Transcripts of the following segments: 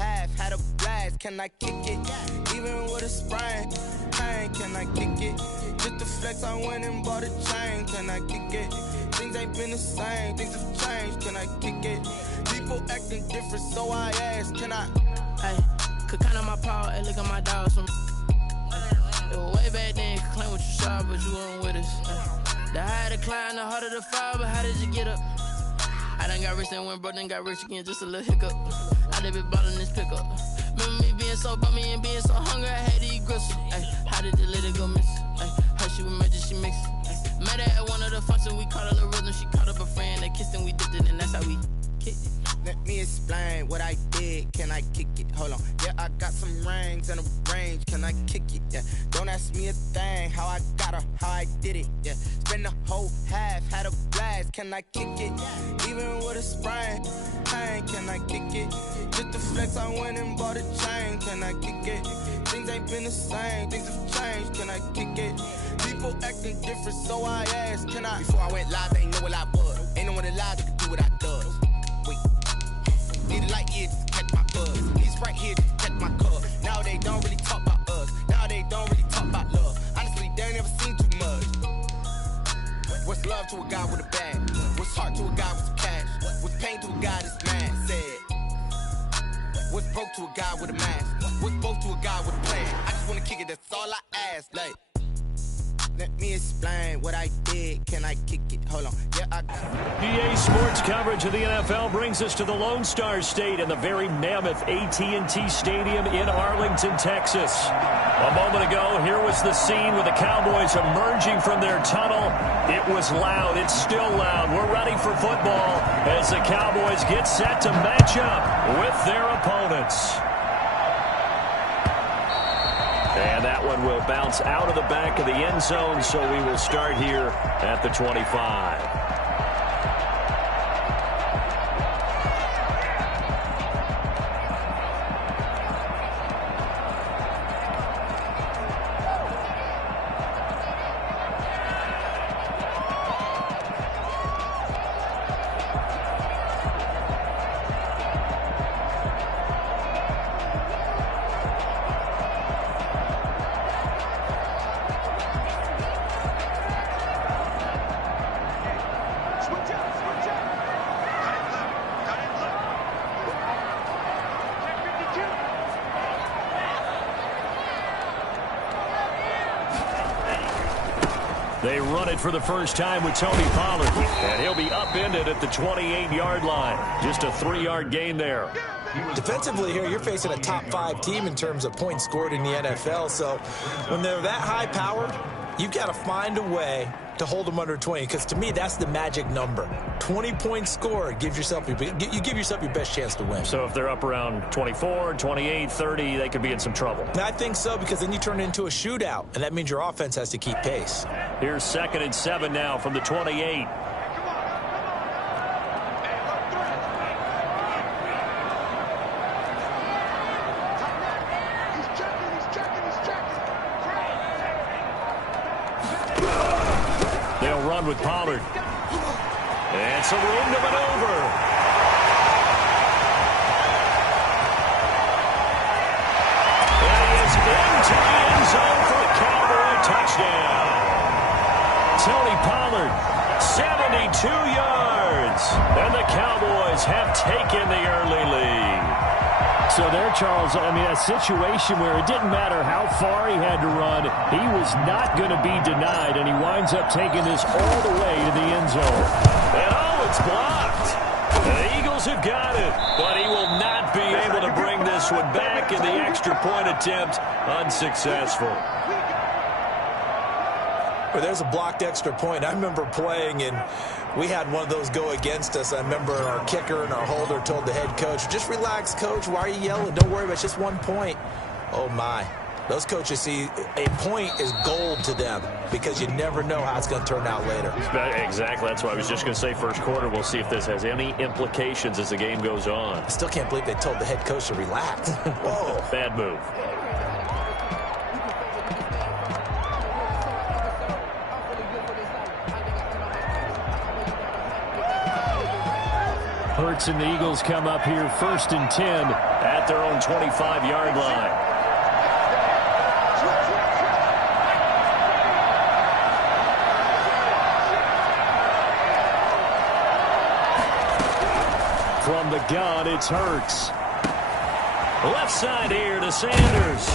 half, had a blast. Can I kick it? Even with a sprain, pain, can I kick it? Just the flex, I went and bought a chain. Can I kick it? Things ain't been the same, things have changed. Can I kick it? People acting different, so I asked, can I? Hey, could count on my power, hey, look at my dogs. It was way back then, could claim what you saw, but you weren't with us. The higher the climb, the harder the fall, but how did you get up? I done got rich and went broke, then got rich again, just a little hiccup. I done been ballin' this pickup. Remember me being so bummy and being so hungry, I had to eat gristle. Ay, how did the lady go miss? Ay, how she was magic, she mixed. Met her at one of the functions, we caught a little rhythm. She caught up a friend, they kissed and we dipped it, and that's how we kicked it. Let me explain what I did. Can I kick it? Hold on. Yeah, I got some rings and a range. Can I kick it? Yeah. Don't ask me a thing. How I got her, how I did it. Yeah. Spend the whole half, had a blast. Can I kick it? Even with a sprain, pain. Can I kick it? Just the flex, I went and bought a chain. Can I kick it? Things ain't been the same. Things have changed. Can I kick it? People acting different, so I asked, can I? Before I went live, they ain't know what I was. Ain't no one alive that could do what I does. Wait. Need a light here just to catch my buzz. These right here just to catch my cub. Now they don't really talk about us. Now they don't really talk about love. Honestly, they ain't never seen too much. What's love to a guy with a bag? What's heart to a guy with some cash? What's pain to a guy that's mad? Said. What's broke to a guy with a mask? What's both to a guy with a plan? I just wanna kick it, that's all I ask. Like, let me explain what I did. Can I kick it? Hold on. Yeah, I got it. PA Sports coverage of the NFL brings us to the Lone Star State and the very mammoth AT&T Stadium in Arlington, Texas. A moment ago, here was the scene with the Cowboys emerging from their tunnel. It was loud. It's still loud. We're ready for football as the Cowboys get set to match up with their opponents. And that one will bounce out of the back of the end zone, so we will start here at the 25. They run it for the first time with Tony Pollard, and he'll be upended at the 28-yard line. Just a 3-yard gain there. Defensively here, you're facing a top-5 team in terms of points scored in the NFL, so when they're that high-powered, you've got to find a way to hold them under 20, because to me, that's the magic number. 20 points scored, you give yourself your best chance to win. So if they're up around 24, 28, 30, they could be in some trouble. I think so, because then you turn it into a shootout, and that means your offense has to keep pace. Here's 2nd and 7 now from the 28. They'll run with Pollard. And some room to maneuver. And he is into the end zone for a Cowboy touchdown. Tony Pollard, 72 yards. And the Cowboys have taken the early lead. So there, Charles, I mean, a situation where it didn't matter how far he had to run, he was not going to be denied, and he winds up taking this all the way to the end zone. And oh, it's blocked. The Eagles have got it, but he will not be able to bring this one back, and the extra point attempt unsuccessful. Well, there's a blocked extra point. I remember playing, and we had one of those go against us. I remember our kicker and our holder told the head coach, just relax, coach. Why are you yelling? Don't worry about it. It's just 1 point. Oh, my. Those coaches see a point is gold to them because you never know how it's going to turn out later. Exactly. That's what I was just going to say. First quarter, we'll see if this has any implications as the game goes on. I still can't believe they told the head coach to relax. Whoa. Bad move. Hurts and the Eagles come up here 1st and 10 at their own 25-yard line. From the gun, it's Hurts. Left side here to Sanders.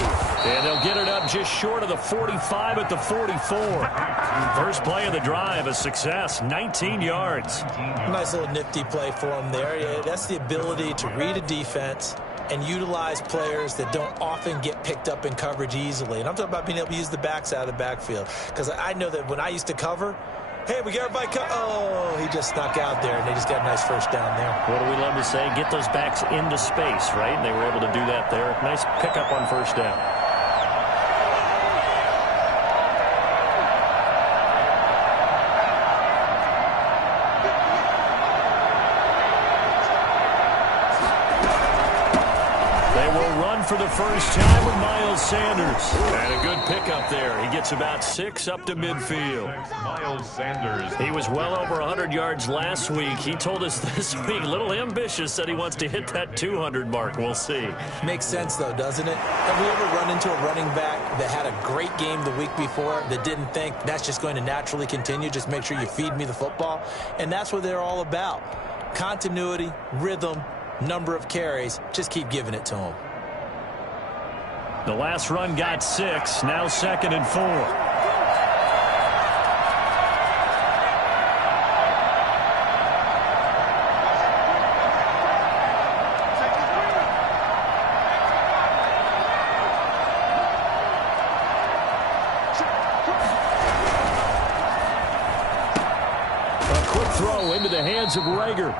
And they'll get it up just short of the 45 at the 44. First play of the drive, a success, 19 yards. Nice little nifty play for him there. Yeah, that's the ability to read a defense and utilize players that don't often get picked up in coverage easily. And I'm talking about being able to use the backs out of the backfield. Because I know that when I used to cover, hey, we got everybody oh, he just snuck out there, and they just got a nice first down there. What do we love to say? Get those backs into space, right? And they were able to do that there. Nice pickup on first down. For the first time with Miles Sanders. And a good pickup there. He gets about 6 up to midfield. Miles Sanders. He was well over 100 yards last week. He told us this week, a little ambitious, said he wants to hit that 200 mark. We'll see. Makes sense, though, doesn't it? Have we ever run into a running back that had a great game the week before that didn't think that's just going to naturally continue? Just make sure you feed me the football. And that's what they're all about. Continuity, rhythm, number of carries. Just keep giving it to them. The last run got 6, now 2nd and 4. A quick throw into the hands of Rager.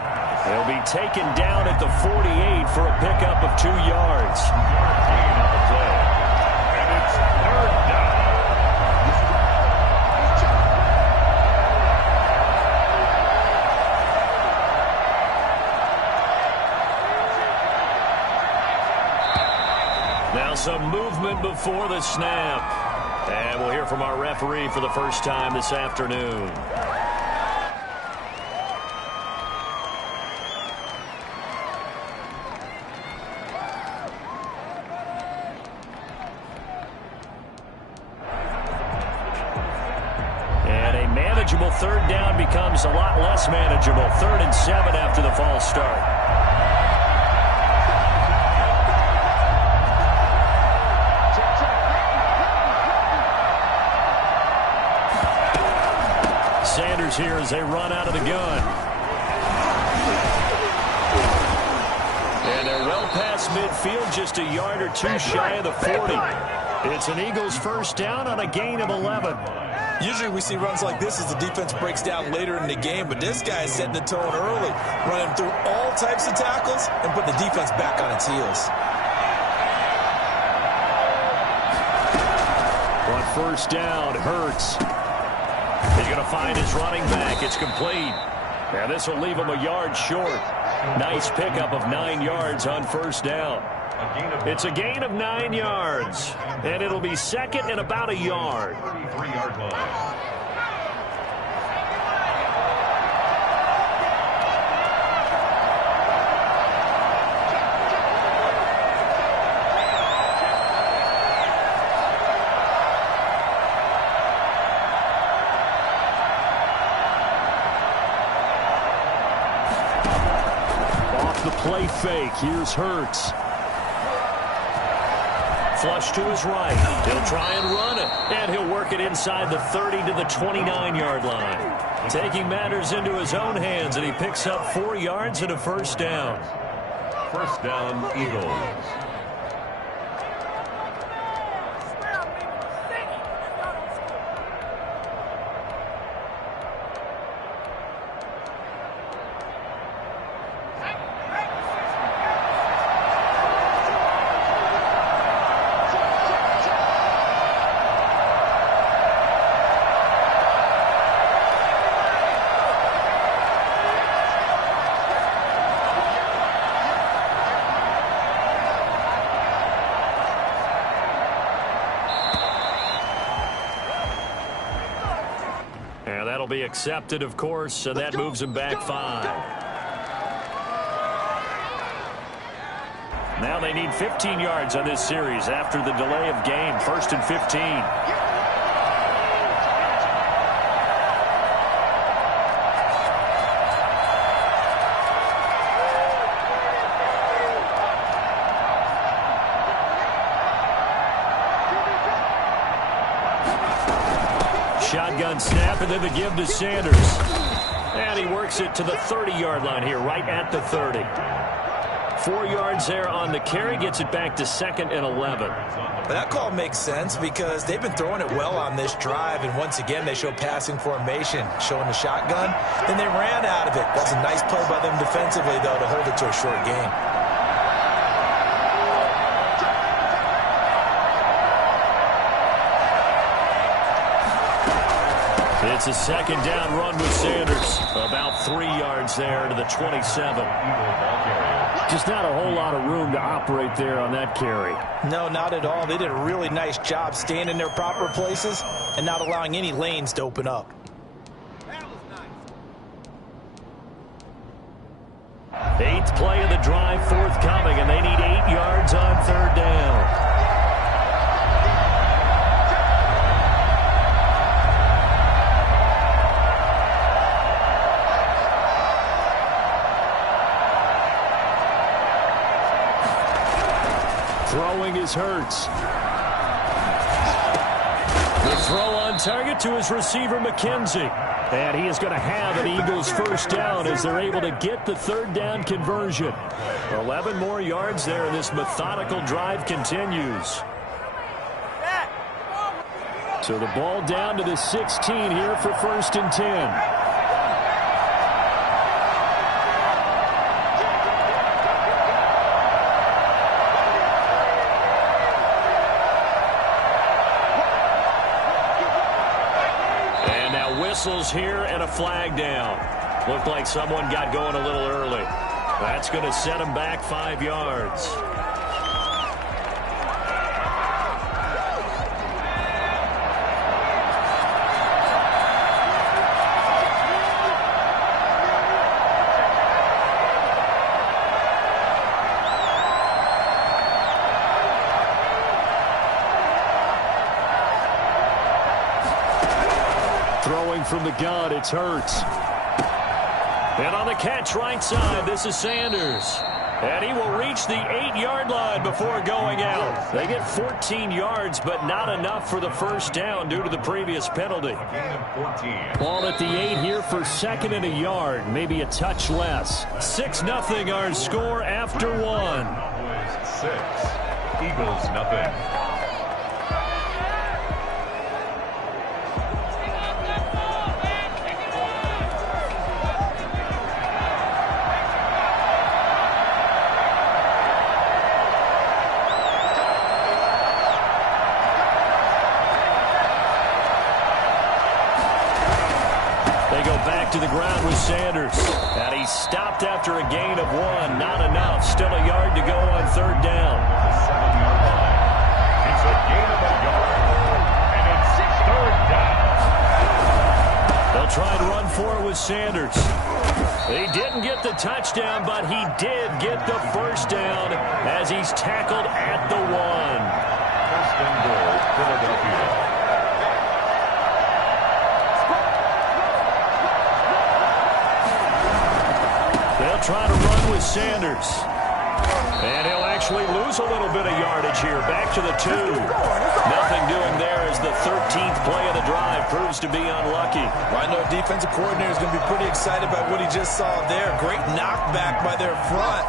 He'll be taken down at the 48 for a pickup of 2 yards. Now some movement before the snap. And we'll hear from our referee for the first time this afternoon. And a manageable 3rd down becomes a lot less manageable. 3rd and 7 after the false start. Sanders here as they run out of the gun. And they're well past midfield, just a yard or 2 shy of the 40. It's an Eagles first down on a gain of 11. Usually we see runs like this as the defense breaks down later in the game, but this guy is setting the tone early, running through all types of tackles and putting the defense back on its heels. On first down, Hurts. He's going to find his running back. It's complete. And this will leave him a yard short. Nice pickup of 9 yards on first down. It's a gain of 9 yards. And it'll be 2nd and about a yard. 33-yard line. The play fake. Here's Hurts. Flush to his right. He'll try and run it. And he'll work it inside the 30 to the 29-yard line. Taking matters into his own hands, and he picks up 4 yards and a first down. First down, Eagles. Be accepted, of course, and that moves him back 5. Now they need 15 yards on this series after the delay of game. 1st and 15. Shotgun snap, and then the give to Sanders. And he works it to the 30-yard line here, right at the 30. 4 yards there on the carry, gets it back to 2nd and 11. But that call makes sense because they've been throwing it well on this drive, and once again they show passing formation, showing the shotgun. Then they ran out of it. That's a nice play by them defensively, though, to hold it to a short gain. It's a 2nd down run with Sanders. About 3 yards there to the 27. Just not a whole lot of room to operate there on that carry. No, not at all. They did a really nice job staying in their proper places and not allowing any lanes to open up. Eighth play of the drive forthcoming, and they need 8 yards on 3rd down. Throwing is Hurts. The throw on target to his receiver, McKenzie. And he is going to have an Eagles 1st down as they're able to get the 3rd down conversion. 11 more yards there, and this methodical drive continues. So the ball down to the 16 here for 1st and 10. Whistles here and a flag down. Looked like someone got going a little early. That's going to set him back 5 yards. From the gun, it's Hurts. And on the catch right side, this is Sanders. And he will reach the 8-yard line before going out. They get 14 yards, but not enough for the 1st down due to the previous penalty. Ball at the 8 here for 2nd and a yard, maybe a touch less. 6-0 our score after 1. 6, Eagles nothing. To the ground with Sanders. And he stopped after a gain of 1. Not enough. Still a yard to go on 3rd down. The 7-yard line. It's a gain of a yard. And it's 3rd down. They'll try and run for it with Sanders. He didn't get the touchdown, but he did get the 1st down as he's tackled at the 1. 1st and goal, Philadelphia. Trying to run with Sanders. And he'll actually lose a little bit of yardage here. Back to the 2. Nothing doing there as the 13th play of the drive proves to be unlucky. Well, I know a defensive coordinator is going to be pretty excited about what he just saw there. Great knockback by their front.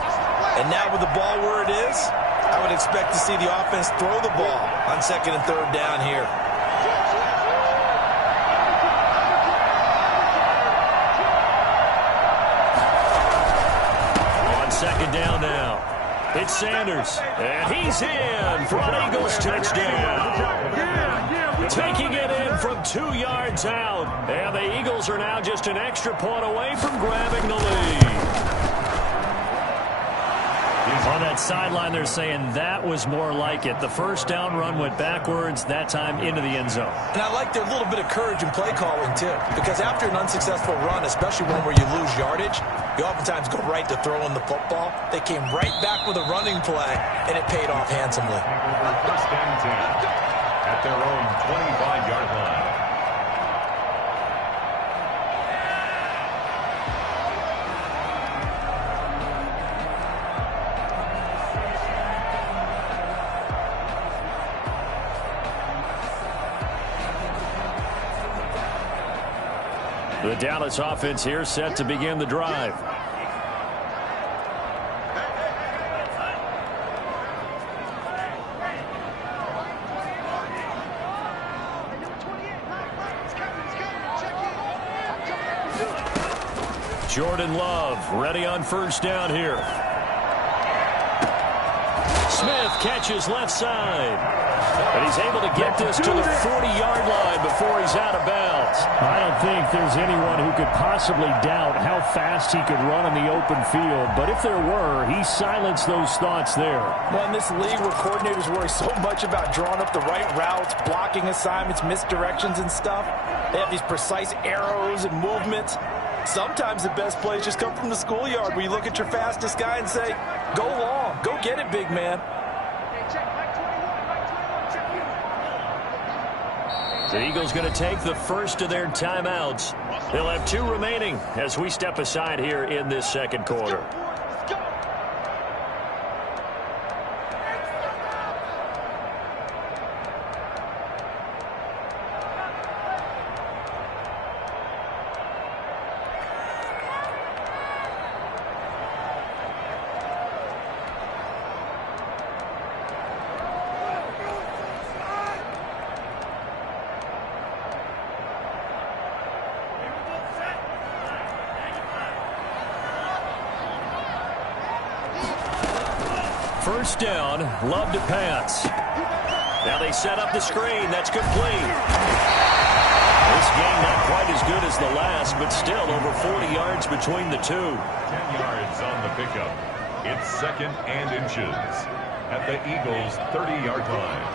And now with the ball where it is, I would expect to see the offense throw the ball on 2nd and 3rd down here. 2nd down now. It's Sanders. And he's in for an Eagles touchdown. Taking it in from 2 yards out. And the Eagles are now just an extra point away from grabbing the lead. His On that sideline, they're saying that was more like it. The first down run went backwards, that time into the end zone. And I like their little bit of courage in play calling, too. Because after an unsuccessful run, especially one where you lose yardage, you oftentimes go right to throwing the football. They came right back with a running play, and it paid off handsomely. First and 10 at their own 25-yard line. The Dallas offense here set to begin the drive. Jordan Love ready on first down here. Smith catches left side. And he's able to get this to the 40-yard line before he's out of bounds. I don't think there's anyone who could possibly doubt how fast he could run in the open field. But if there were, he silenced those thoughts there. Well, in this league where coordinators worry so much about drawing up the right routes, blocking assignments, misdirections and stuff, they have these precise arrows and movements. Sometimes the best plays just come from the schoolyard where you look at your fastest guy and say, go long, go get it, big man. The Eagles going to take the first of their timeouts. They'll have 2 remaining as we step aside here in this second quarter. First down, Love to pass. Now they set up the screen. That's complete. This game not quite as good as the last, but still over 40 yards between the two. 10 yards on the pickup. It's 2nd and inches at the Eagles' 30-yard line.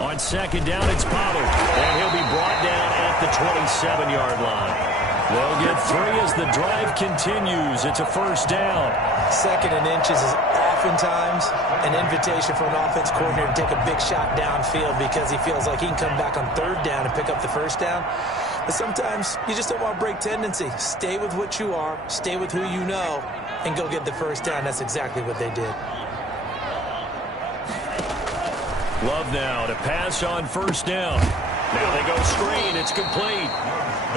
On second down, it's Pollard. And he'll be brought down at the 27-yard line. They'll get 3 as the drive continues. It's a first down. 2nd and inches is oftentimes an invitation for an offense coordinator to take a big shot downfield because he feels like he can come back on 3rd down and pick up the first down. But sometimes you just don't want to break tendency. Stay with what you are, stay with who you know, and go get the first down. That's exactly what they did. Love now to pass on first down. Now they go screen. It's complete.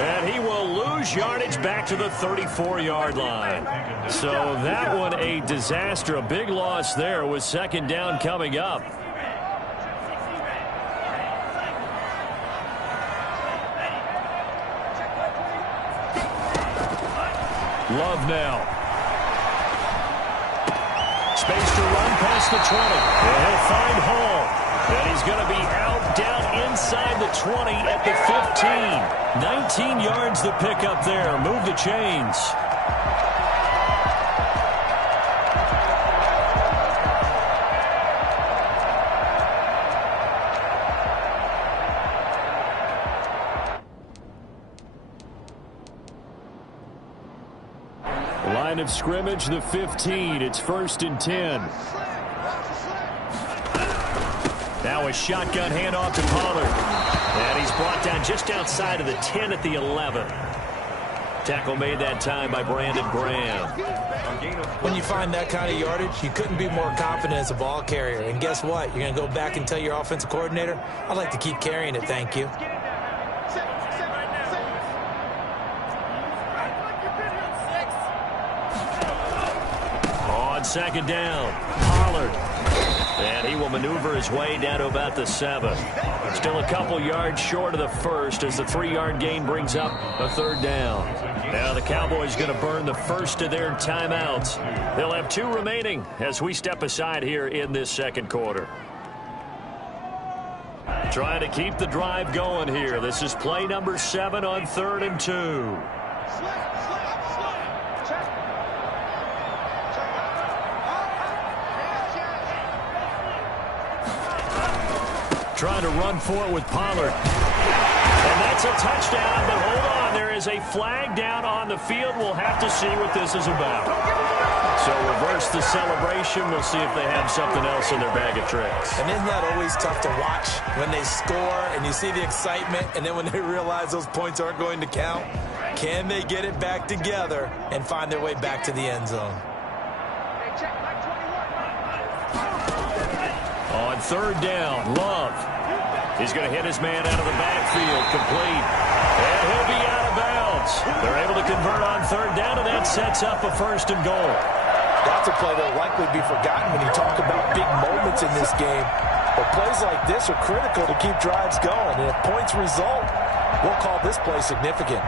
And he will lose yardage back to the 34-yard line. So that one a disaster. A big loss there with second down coming up. Love now. Space to run past the 20. And he'll find Hall. And he's going to be out down inside the 20 at the 15. 19 yards the pickup there. Move the chains. Line of scrimmage, the 15. It's 1st and 10. Now a shotgun handoff to Pollard. And he's brought down just outside of the 10 at the 11. Tackle made that time by Brandon Graham. When you find that kind of yardage, you couldn't be more confident as a ball carrier. And guess what? You're going to go back and tell your offensive coordinator, I'd like to keep carrying it, thank you. On second down, Pollard. And he will maneuver his way down to about the 7. Still a couple yards short of the first as the 3-yard gain brings up a 3rd down. Now the Cowboys going to burn the first of their timeouts. They'll have 2 remaining as we step aside here in this second quarter. Trying to keep the drive going here. This is play number 7 on 3rd and 2. trying to run for it with Pollard. And that's a touchdown, but hold on. There is a flag down on the field. We'll have to see what this is about. So reverse the celebration. We'll see if they have something else in their bag of tricks. And isn't that always tough to watch when they score and you see the excitement, and then when they realize those points aren't going to count? Can they get it back together and find their way back to the end zone? On third down, Love. He's going to hit his man out of the backfield, complete. And he'll be out of bounds. They're able to convert on third down, and that sets up a 1st and goal. That's a play that will likely be forgotten when you talk about big moments in this game. But plays like this are critical to keep drives going. And if points result, we'll call this play significant.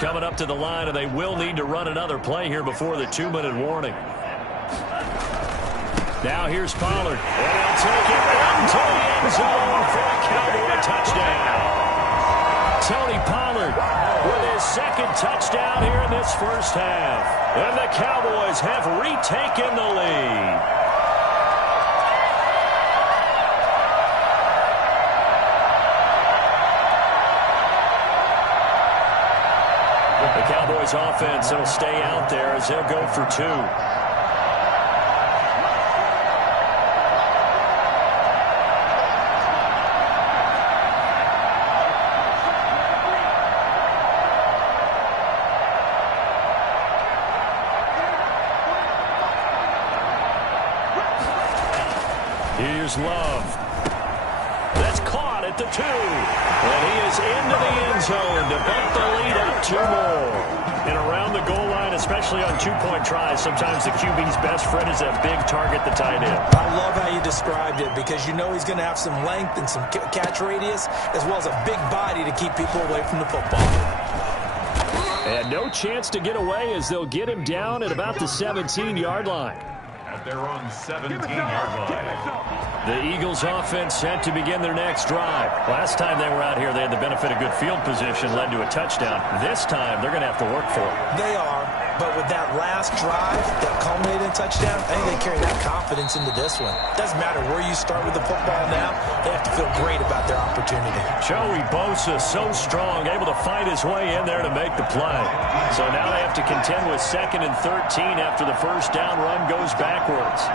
Coming up to the line, and they will need to run another play here before the 2-minute warning. Now here's Pollard. And he'll take it into the end zone for a Cowboy touchdown. Tony Pollard with his 2nd touchdown here in this first half. And the Cowboys have retaken the lead. The Cowboys offense will stay out there as they'll go for 2. Here's Love. That's caught at the 2. And he is into the end zone to bump the lead up 2 more. And around the goal line, especially on 2-point tries, sometimes the QB's best friend is that big target, the tight end. I love how you described it because you know he's going to have some length and some catch radius as well as a big body to keep people away from the football. And no chance to get away as they'll get him down at about the 17-yard line. At their own 17-yard line. The Eagles offense set to begin their next drive. Last time they were out here, they had the benefit of good field position, led to a touchdown. This time, they're going to have to work for it. They are, but with that last drive that culminated in a touchdown, I think they carry that confidence into this one. Doesn't matter where you start with the football now, they have to feel great about their opportunity. Joey Bosa, so strong, able to fight his way in there to make the play. So now they have to contend with 2nd and 13 after the first down run goes backwards.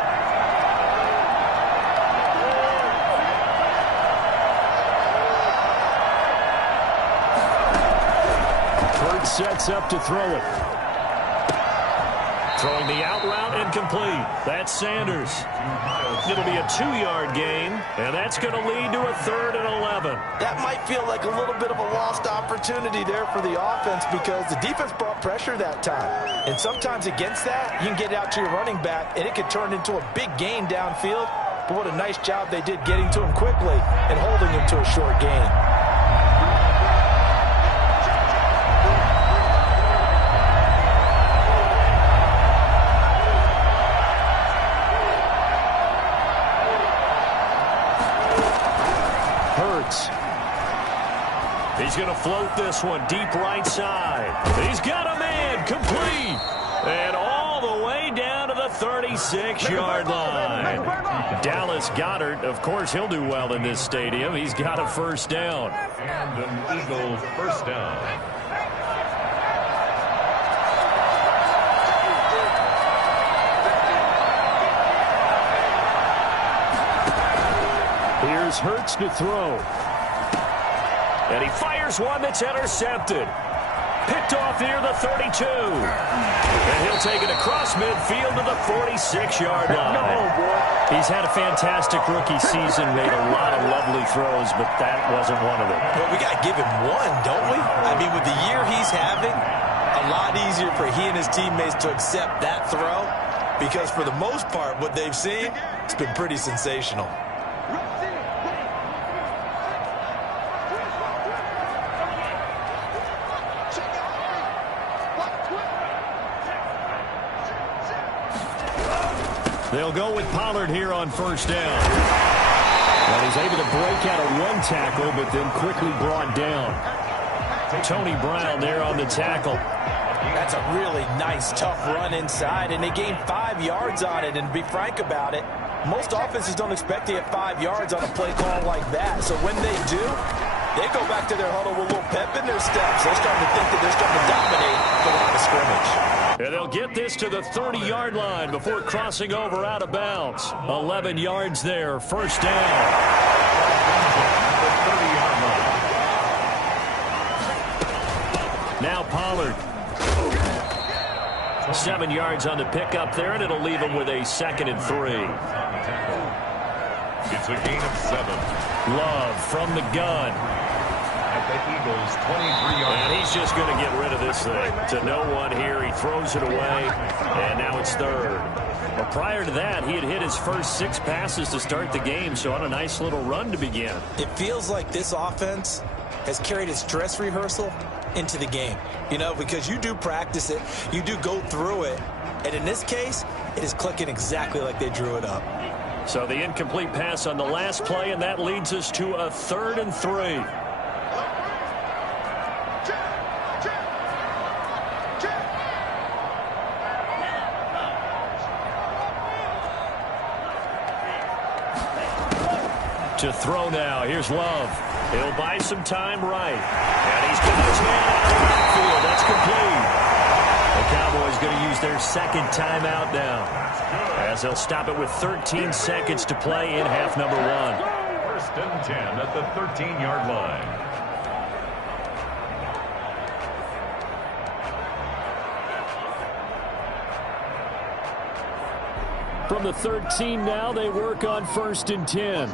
Sets up to throw it. Throwing the out route incomplete. That's Sanders. It'll be a 2-yard gain, and that's going to lead to a 3rd and 11. That might feel like a little bit of a lost opportunity there for the offense because the defense brought pressure that time. And sometimes against that, you can get out to your running back, and it could turn into a big gain downfield. But what a nice job they did getting to him quickly and holding him to a short gain. He's going to float this one deep right side. He's got a man, complete. And all the way down to the 36-yard line. Dallas Goedert, of course, he'll do well in this stadium. He's got a 1st down. And an Eagles 1st down. Here's Hurts to throw. And he fires one that's intercepted. Picked off near the 32. And he'll take it across midfield to the 46-yard line. He's had a fantastic rookie season, made a lot of lovely throws, but that wasn't one of them. But we got to give him one, don't we? I mean, with the year he's having, a lot easier for he and his teammates to accept that throw because for the most part, what they've seen, it's been pretty sensational. They'll go with Pollard here on 1st down. And he's able to break out of one tackle, but then quickly brought down. Tony Brown there on the tackle. That's a really nice, tough run inside, and they gained 5 yards on it. And to be frank about it, most offenses don't expect to get 5 yards on a play call like that. So when they do, they go back to their huddle with a little pep in their steps. They're starting to think that they're starting to dominate the line of scrimmage. And they'll get this to the 30-yard line before crossing over out of bounds. 11 yards there, first down. The 30-yard line. Now Pollard. 7 yards on the pickup there, and it'll leave him with a 2nd and 3. It's a gain of 7. Love from the gun. At the Eagles' 23-yard line. And he's just going to get rid of this thing. To no one here. He throws it away, and now it's 3rd. But prior to that, he had hit his first 6 passes to start the game, so on a nice little run to begin. It feels like this offense has carried its dress rehearsal into the game, you know, because you do practice it, you do go through it, and in this case, it is clicking exactly like they drew it up. So the incomplete pass on the last play, and that leads us to a 3rd and 3. To throw now. Here's Love. He'll buy some time right. And he's got his man out of the backfield. That's complete. The Cowboys going to use their 2nd timeout now, as they'll stop it with 13 seconds to play in half number 1. 1st and 10 at the 13-yard line. From the 13 now, they work on 1st and 10.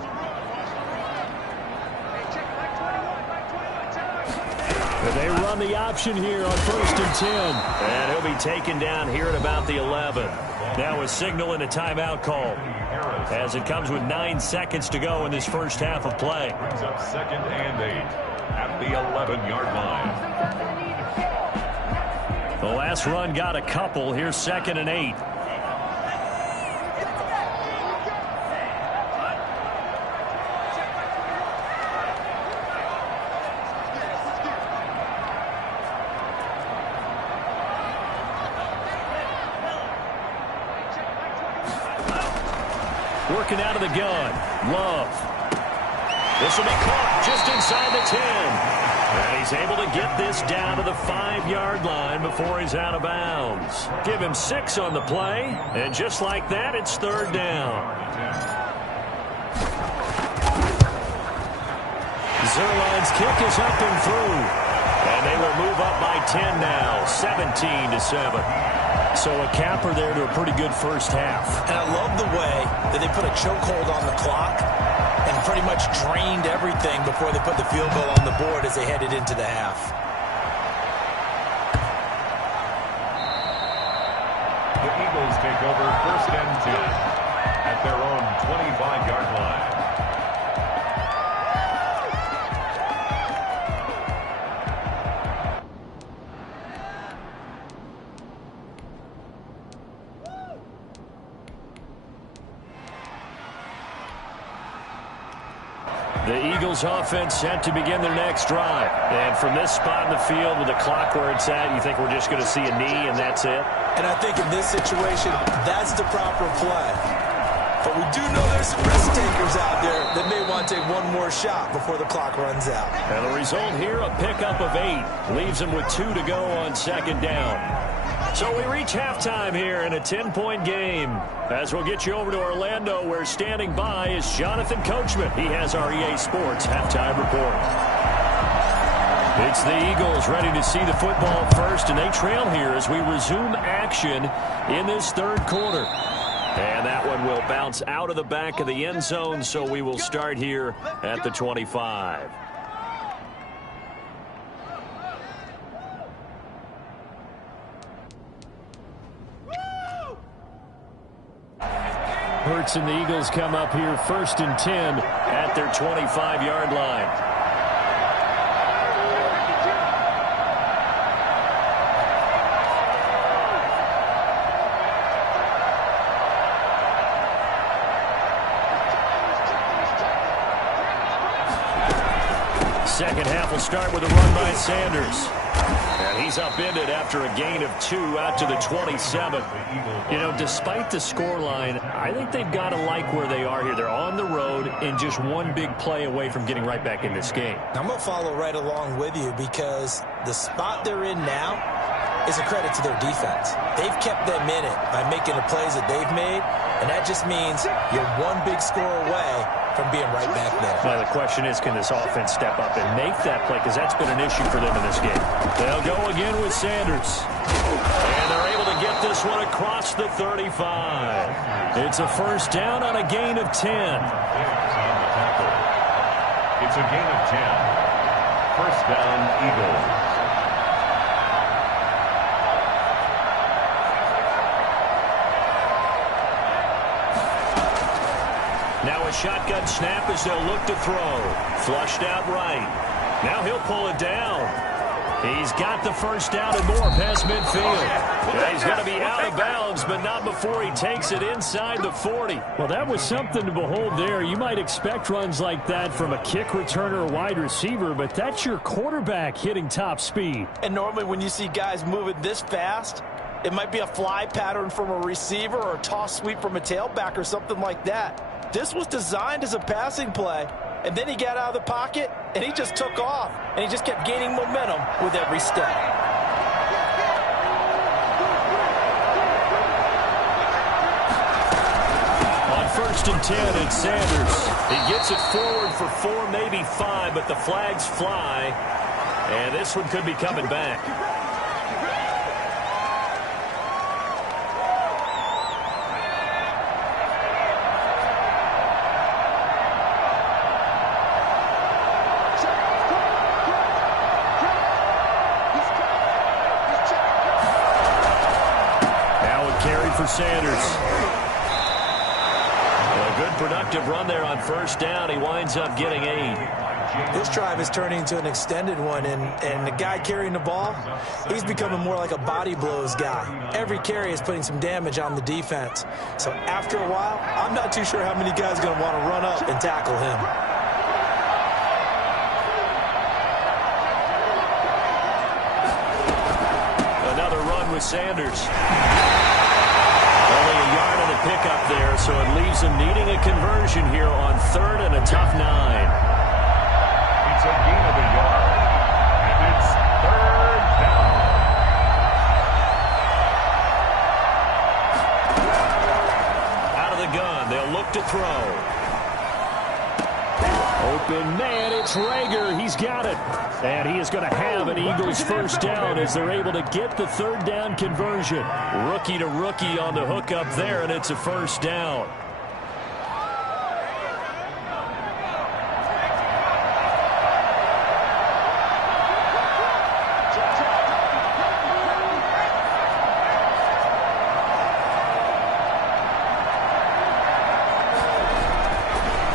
And they run the option here on 1st and 10. And he'll be taken down here at about the 11. Now a signal and a timeout call, as it comes with 9 seconds to go in this first half of play. Brings up 2nd and 8 at the 11-yard line. The last run got a couple. Here's 2nd and 8. Working out of the gun. Love. This will be caught just inside the 10. And he's able to get this down to the 5-yard line before he's out of bounds. Give him 6 on the play. And just like that, it's 3rd down. Zerline's kick is up and through. And they will move up by 10 now, 17-7. So a capper there to a pretty good first half. And I love the way that they put a chokehold on the clock and pretty much drained everything before they put the field goal on the board as they headed into the half. The Eagles take over 1st and 10 at their own 25-yard line. The Eagles offense set to begin their next drive. And from this spot in the field with the clock where it's at, you think we're just going to see a knee and that's it? And I think in this situation, that's the proper play. But we do know there's some risk takers out there that may want to take one more shot before the clock runs out. And the result here, a pickup of 8. Leaves them with 2 to go on 2nd down. So we reach halftime here in a 10-point game. As we'll get you over to Orlando, where standing by is Jonathan Coachman. He has our EA Sports halftime report. It's the Eagles ready to see the football first, and they trail here as we resume action in this 3rd quarter. And that one will bounce out of the back of the end zone, so we will start here at the 25. Hurts and the Eagles come up here 1st and 10 at their 25-yard line. Second half will start with a run by Sanders. And he's upended after a gain of 2 out to the 27. You know, despite the scoreline, I think they've got to like where they are here. They're on the road and just one big play away from getting right back in this game. I'm going to follow right along with you because the spot they're in now is a credit to their defense. They've kept them in it by making the plays that they've made, and that just means you're one big score away from being right back there. Now, the question is, can this offense step up and make that play? Because that's been an issue for them in this game. They'll go again with Sanders. And they're able to get this one across the 35. It's a first down on a gain of 10. It's a gain of 10. First down, Eagles. Now a shotgun snap as they'll look to throw. Flushed out right. Now he'll pull it down. He's got the first down and more past midfield. Yeah, he's going to be out of bounds, but not before he takes it inside the 40. Well, that was something to behold there. You might expect runs like that from a kick returner or wide receiver, but that's your quarterback hitting top speed. And normally when you see guys moving this fast, it might be a fly pattern from a receiver or a toss sweep from a tailback or something like that. This was designed as a passing play, and then he got out of the pocket, and he just took off, and he just kept gaining momentum with every step. On first and 10, it's Sanders. He gets it forward for 4, maybe 5, but the flags fly, and this one could be coming back. For Sanders. A good productive run there on first down. He winds up getting 8. This drive is turning into an extended one, and the guy carrying the ball, he's becoming more like a body blows guy. Every carry is putting some damage on the defense. So after a while, I'm not too sure how many guys are going to want to run up and tackle him. Another run with Sanders. Only a yard on the pickup there, so it leaves him needing a conversion here on 3rd and a tough 9. It's a gain of a yard, and it's 3rd down. Out of the gun, they'll look to throw. Open man, it's Rager. He's got it. And he is going to have an Eagles first down as they're able to get the 3rd down conversion. Rookie to rookie on the hook up there, and it's a first down.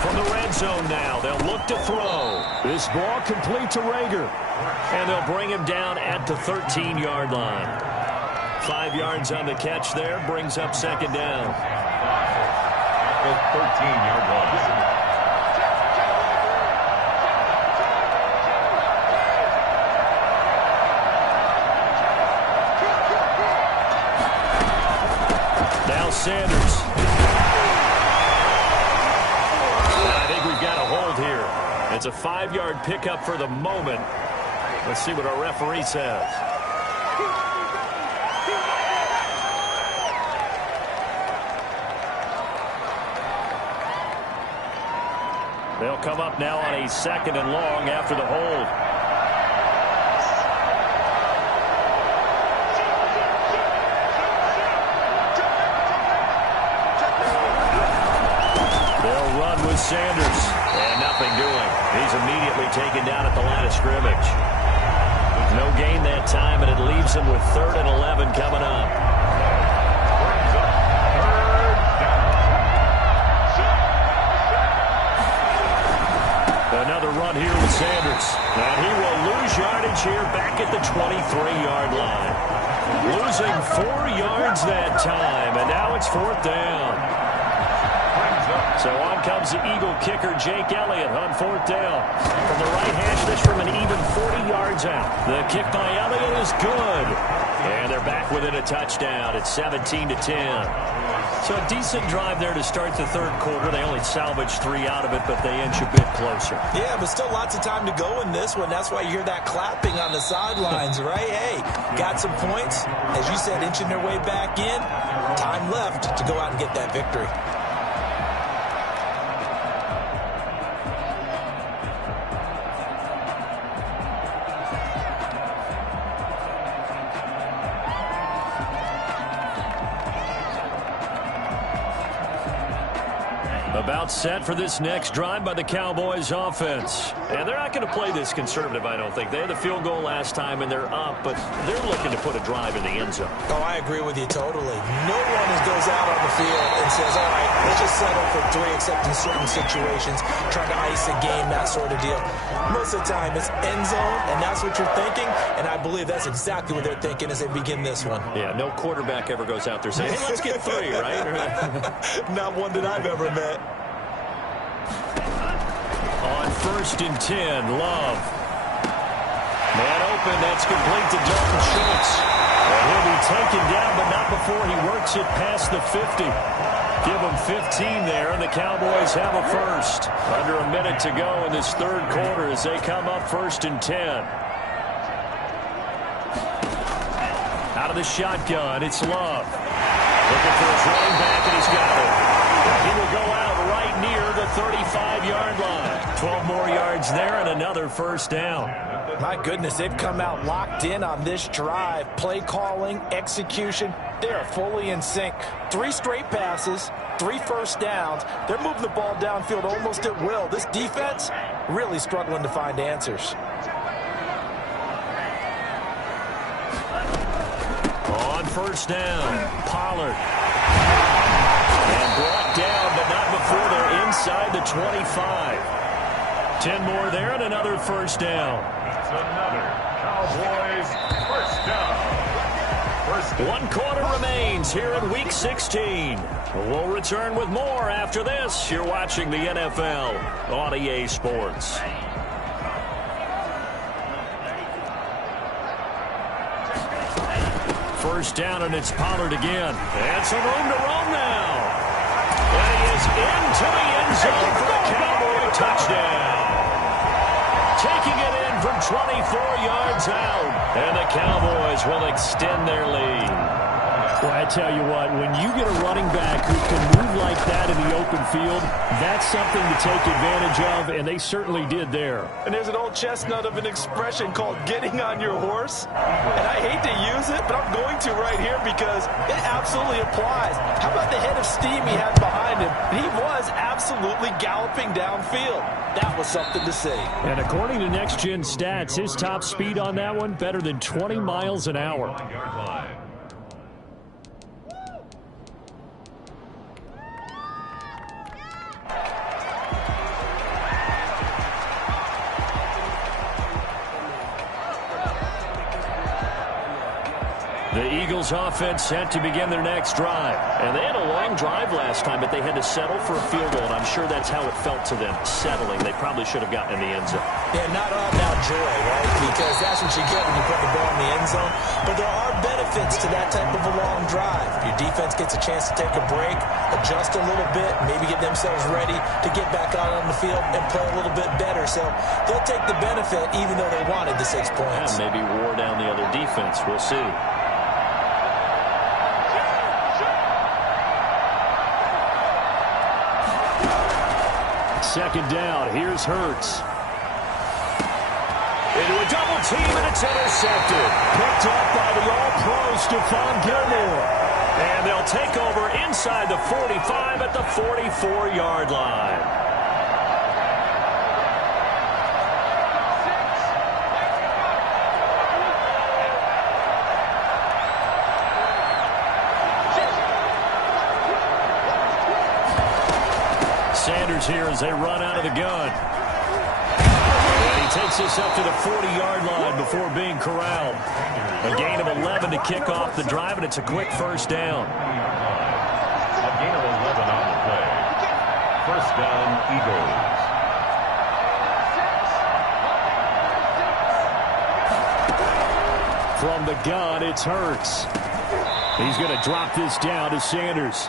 From the red zone now, they'll look to throw. This ball complete to Rager. And they'll bring him down at the 13-yard line. 5 yards on the catch there, brings up second down. The 13-yard line. Now Sanders. And I think we've got a hold here. It's a 5-yard pickup for the moment. Let's see what our referee says. They'll come up now on a 2nd and long after the hold. They'll run with Sanders. And nothing doing. He's immediately taken down at the line of scrimmage. No gain that time, and it leaves him with 3rd and 11 coming up. Another run here with Sanders. And he will lose yardage here back at the 23-yard line. Losing 4 yards that time, and now it's 4th down. So on comes the Eagle kicker, Jake Elliott, on 4th down. From the right hash, this from an even 40 yards out. The kick by Elliott is good. And they're back within a touchdown. It's 17-10. So a decent drive there to start the third quarter. They only salvaged 3 out of it, but they inch a bit closer. Yeah, but still lots of time to go in this one. That's why you hear that clapping on the sidelines, right? Hey, got some points. As you said, inching their way back in. Time left to go out and get that victory. About set for this next drive by the Cowboys offense. And they're not going to play this conservative, I don't think. They had a field goal last time, and they're up, but they're looking to put a drive in the end zone. Oh, I agree with you totally. No one goes out on the field and says, all right, let's just settle for 3, except in certain situations, trying to ice a game, that sort of deal. Most of the time, it's end zone, and that's what you're thinking, and I believe that's exactly what they're thinking as they begin this one. Yeah, no quarterback ever goes out there saying, hey, let's get 3, right? Not one that I've ever met. On 1st and 10, Love. Man open, that's complete to Dalton Schultz. And he'll be taken down, but not before he works it past the 50. Give him 15 there, and the Cowboys have a first. Under a minute to go in this third quarter as they come up 1st and 10. Out of the shotgun, it's Love. Looking for his running back, and he's got it. He will go out right near the 35-yard line. 12 more yards there and another first down. My goodness, they've come out locked in on this drive. Play calling, execution, they are fully in sync. 3 straight passes, 3 first downs. They're moving the ball downfield almost at will. This defense really struggling to find answers. On first down, Pollard. And brought down, but not before they're inside the 25. 10 more there and another first down. It's another Cowboys first down. 1 quarter remains here in Week 16. We'll return with more after this. You're watching the NFL on EA Sports. First down, and it's Pollard again. And some room to roam now. And he is into the end zone for a Cowboy touchdown. Taking it in from 24 yards out. And the Cowboys will extend their lead. Well, I tell you what, when you get a running back who can move like that in the open field, that's something to take advantage of, and they certainly did there. And there's an old chestnut of an expression called getting on your horse. And I hate to use it, but I'm going to right here because it absolutely applies. How about the head of steam he had behind him? He was absolutely galloping downfield. That was something to see. And according to Next Gen Stats, his top speed on that one, better than 20 miles an hour. The Eagles offense set to begin their next drive. And they had a long drive last time, but they had to settle for a field goal, and I'm sure that's how it felt to them, settling. They probably should have gotten in the end zone. Yeah, not all about joy, right? Because that's what you get when you put the ball in the end zone. But there are benefits to that type of a long drive. Your defense gets a chance to take a break, adjust a little bit, maybe get themselves ready to get back out on the field and play a little bit better. So they'll take the benefit even though they wanted the 6 points. Yeah, maybe wore down the other defense. We'll see. Second down, here's Hurts. Into a double team, and it's intercepted. Picked up by the All-Pro Stephon Gilmore. And they'll take over inside the 45 at the 44-yard line. Sanders here as they run out of the gun. And he takes this up to the 40-yard line before being corralled. A gain of 11 to kick off the drive, and it's a quick first down. A gain of 11 on the play. First down, Eagles. From the gun, it's Hurts. He's going to drop this down to Sanders.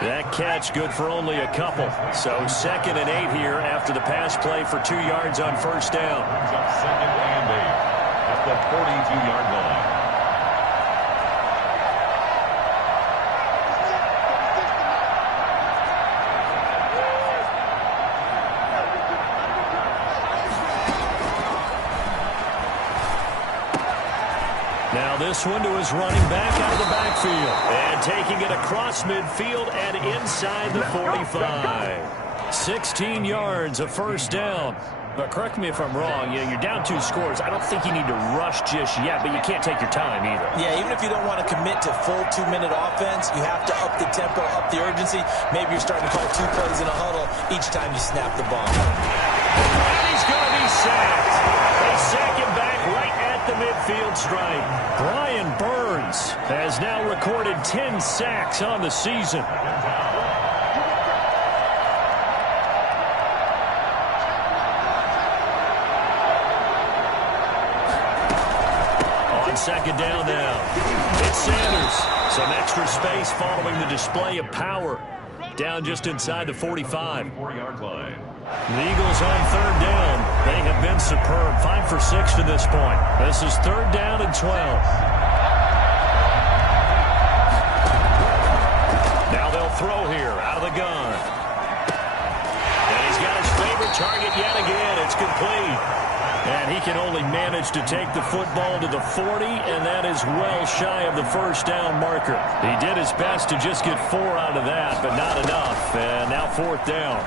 That catch good for only a couple. So 2nd and 8 here after the pass play for 2 yards on first down. 2nd and 8 at the 42-yard line. Now this one to his running back out of the backfield. And taking it across midfield and inside the 45. 16 yards, a first down. But correct me if I'm wrong, you're down 2 scores. I don't think you need to rush just yet, but you can't take your time either. Yeah, even if you don't want to commit to full 2-minute offense, you have to up the tempo, up the urgency. Maybe you're starting to call 2 plays in a huddle each time you snap the ball. And he's going to be sacked. They sack him back right at the midfield stripe. Brian Burns has now recorded 10 sacks on the season. On second down now, it's Sanders. Some extra space following the display of power. Down just inside the 45. 4-yard line. The Eagles on third down. They have been superb. 5 for 6 to this point. This is third down and 12. Now they'll throw here out of the gun. And he's got his favorite target yet again. It's complete. And he can only manage to take the football to the 40, and that is well shy of the first down marker. He did his best to just get 4 out of that, but not enough. And now fourth down.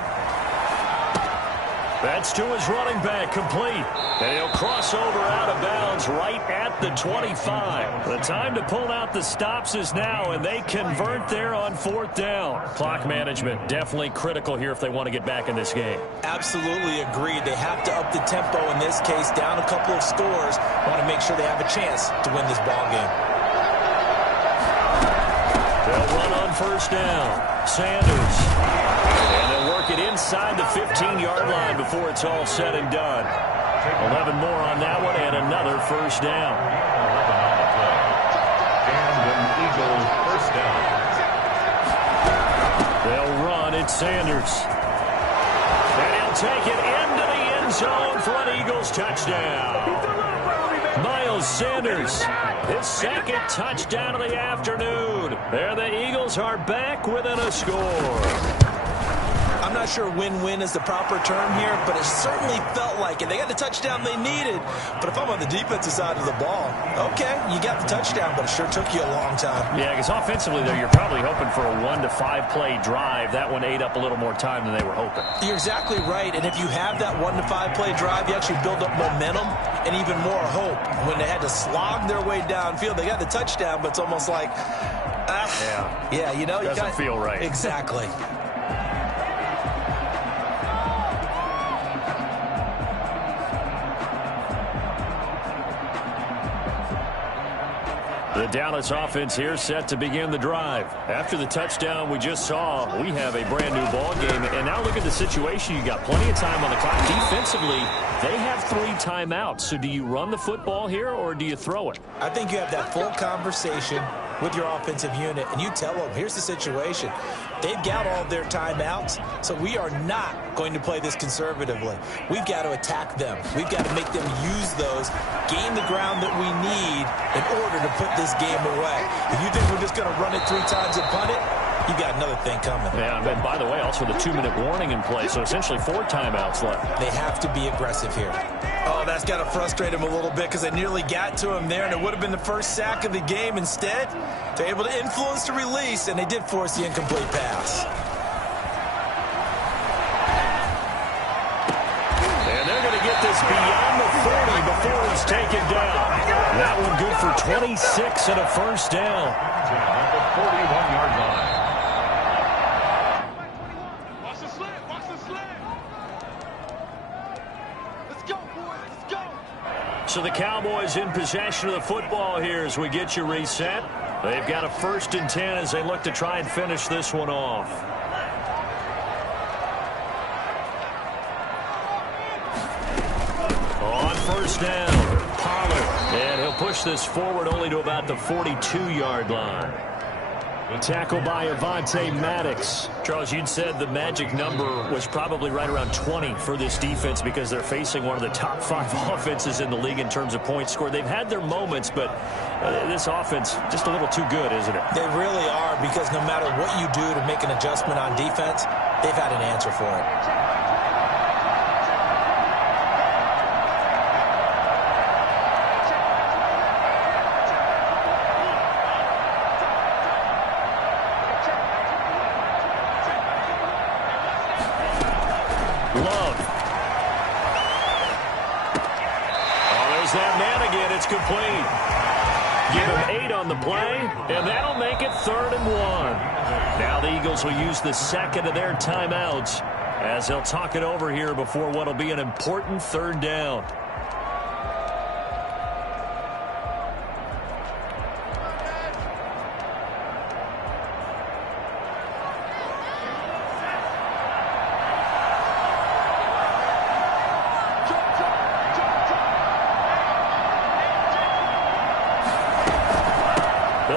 That's to his running back, complete. And he'll cross over out of bounds right at the 25. The time to pull out the stops is now, and they convert there on fourth down. Clock management definitely critical here if they want to get back in this game. Absolutely agreed. They have to up the tempo in this case, down a couple of scores. Want to make sure they have a chance to win this ball game. They'll run on first down. Sanders. And they'll work it inside the 15-yard line before it's all said and done. 11 more on that one and another first down. 11 on the play. And an Eagles first down. They'll run. It's Sanders. And he'll take it into the end zone for an Eagles touchdown. Miles Sanders, his 2nd touchdown of the afternoon. There the Eagles are back within a score. I'm not sure win-win is the proper term here, but it certainly felt like it. They got the touchdown they needed, but if I'm on the defensive side of the ball, okay, you got the touchdown, but it sure took you a long time. Yeah, because offensively, though, you're probably hoping for a 1 to 5 play drive. That one ate up a little more time than they were hoping. You're exactly right, and if you have that 1 to 5 play drive, you actually build up momentum and even more hope. When they had to slog their way downfield, they got the touchdown, but it's almost like, yeah, you know, doesn't feel right. Exactly. The Dallas offense here set to begin the drive. After the touchdown we just saw, we have a brand new ball game. And now look at the situation. You got plenty of time on the clock. Defensively, they have 3 timeouts. So do you run the football here or do you throw it? I think you have that full conversation with your offensive unit, and you tell them, here's the situation. They've got all their timeouts, so we are not going to play this conservatively. We've got to attack them. We've got to make them use those, gain the ground that we need in order to put this game away. If you think we're just going to run it 3 times and punt it, you got another thing coming. Yeah, and by the way, also the 2-minute warning in play, so essentially 4 timeouts left. They have to be aggressive here. Oh, that's got to frustrate him a little bit because they nearly got to him there, and it would have been the first sack of the game. Instead, they're able to influence the release, and they did force the incomplete pass. And they're going to get this beyond the 40 before it's taken down. That one good for 26 and a first down. At the 41-yard line. So the Cowboys in possession of the football here as we get you reset. They've got a 1st and 10 as they look to try and finish this one off. On first down, Pollard. And he'll push this forward only to about the 42-yard line. Tackle by Avonte Maddox. Charles, you'd said the magic number was probably right around 20 for this defense because they're facing one of the top 5 offenses in the league in terms of points scored. They've had their moments, but this offense just a little too good, isn't it? They really are, because no matter what you do to make an adjustment on defense, they've had an answer for it. Complete. Give him 8 on the play, and that'll make it 3rd and 1. Now the Eagles will use the second of their timeouts as they'll talk it over here before what will be an important 3rd down.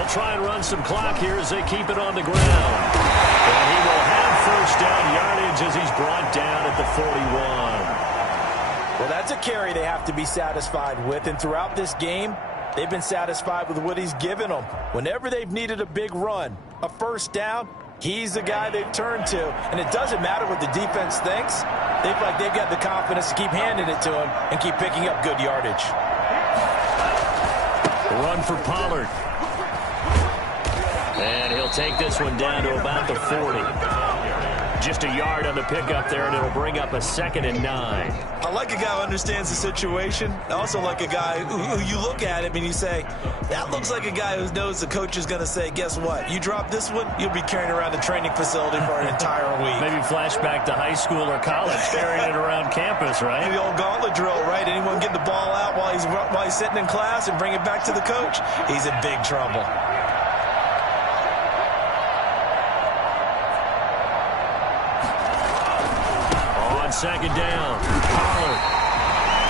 Try and run some clock here as they keep it on the ground. And he will have first down yardage as he's brought down at the 41. Well, that's a carry they have to be satisfied with. And throughout this game, they've been satisfied with what he's given them. Whenever they've needed a big run, a first down, he's the guy they've turned to. And it doesn't matter what the defense thinks. They feel like they've got the confidence to keep handing it to him and keep picking up good yardage. Run for Pollard. And he'll take this one down to about the 40. Just a yard on the pickup there, and it'll bring up a 2nd and 9. I like a guy who understands the situation. I also like a guy who you look at him and you say, that looks like a guy who knows the coach is going to say, guess what? You drop this one, you'll be carrying around the training facility for an entire week. Maybe flashback to high school or college, carrying it around campus, right? The old gauntlet drill, right? Anyone get the ball out while he's sitting in class and bring it back to the coach? He's in big trouble. Second down. Pollard.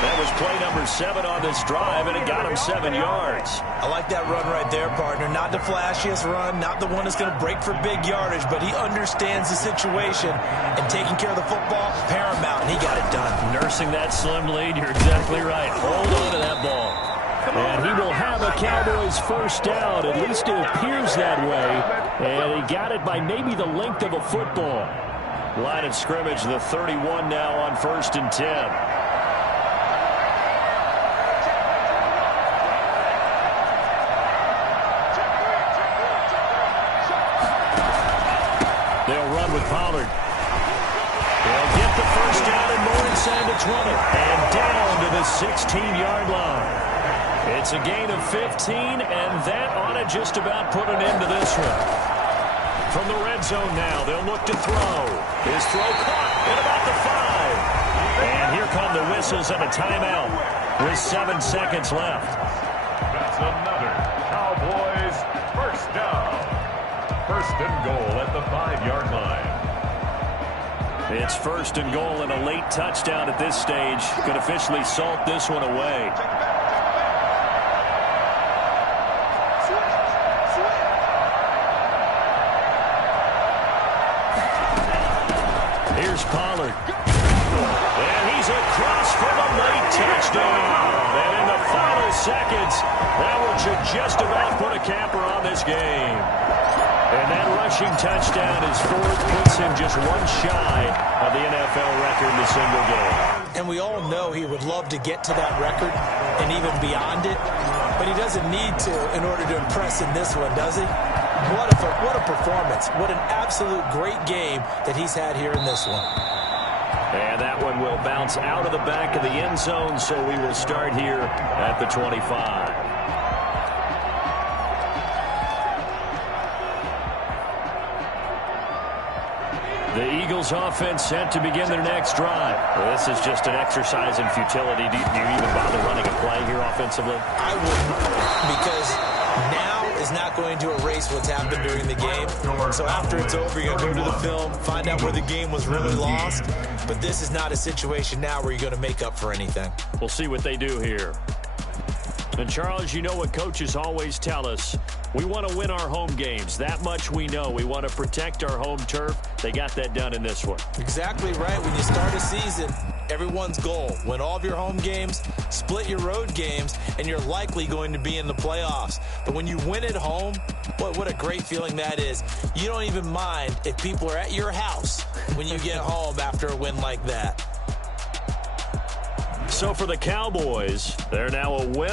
That was play number 7 on this drive, and it got him 7 yards. I like that run right there, partner. Not the flashiest run, not the one that's going to break for big yardage, but he understands the situation, and taking care of the football, paramount, and he got it done. Nursing that slim lead, you're exactly right. Hold on to that ball. And he will have a Cowboys first down. At least it appears that way. And he got it by maybe the length of a football. Line of scrimmage, the 31 now on 1st and 10. They'll run with Pollard. They'll get the first down and more inside the 20. And down to the 16-yard line. It's a gain of 15, and that ought to just about put an end to this one. From the red zone now, they'll look to throw. His throw caught at about the 5. And here come the whistles and a timeout with 7 seconds left. That's another Cowboys first down. 1st and goal at the 5-yard line. It's 1st and goal and a late touchdown at this stage. Could officially salt this one away. Here's Pollard. And he's across for the late touchdown. And in the final seconds, that one should just about put a capper on this game. And that rushing touchdown is 4th, puts him just one shy of the NFL record in a single game. And we all know he would love to get to that record and even beyond it, but he doesn't need to in order to impress in this one, does he? What a performance. What an absolute great game that he's had here in this one. And that one will bounce out of the back of the end zone, so we will start here at the 25. The Eagles offense set to begin their next drive. Well, this is just an exercise in futility. Do you even bother running a play here offensively? I wouldn't, because now is not going to erase what's happened during the game. So after it's over, you're going to go to the film, find out where the game was really lost. But this is not a situation now where you're going to make up for anything. We'll see what they do here. And, Charles, you know what coaches always tell us. We want to win our home games. That much we know. We want to protect our home turf. They got that done in this one. Exactly right. When you start a season, everyone's goal, win all of your home games, split your road games, and you're likely going to be in the playoffs. But when you win at home, what a great feeling that is. You don't even mind if people are at your house when you get home after a win like that. So for the Cowboys, they're now a win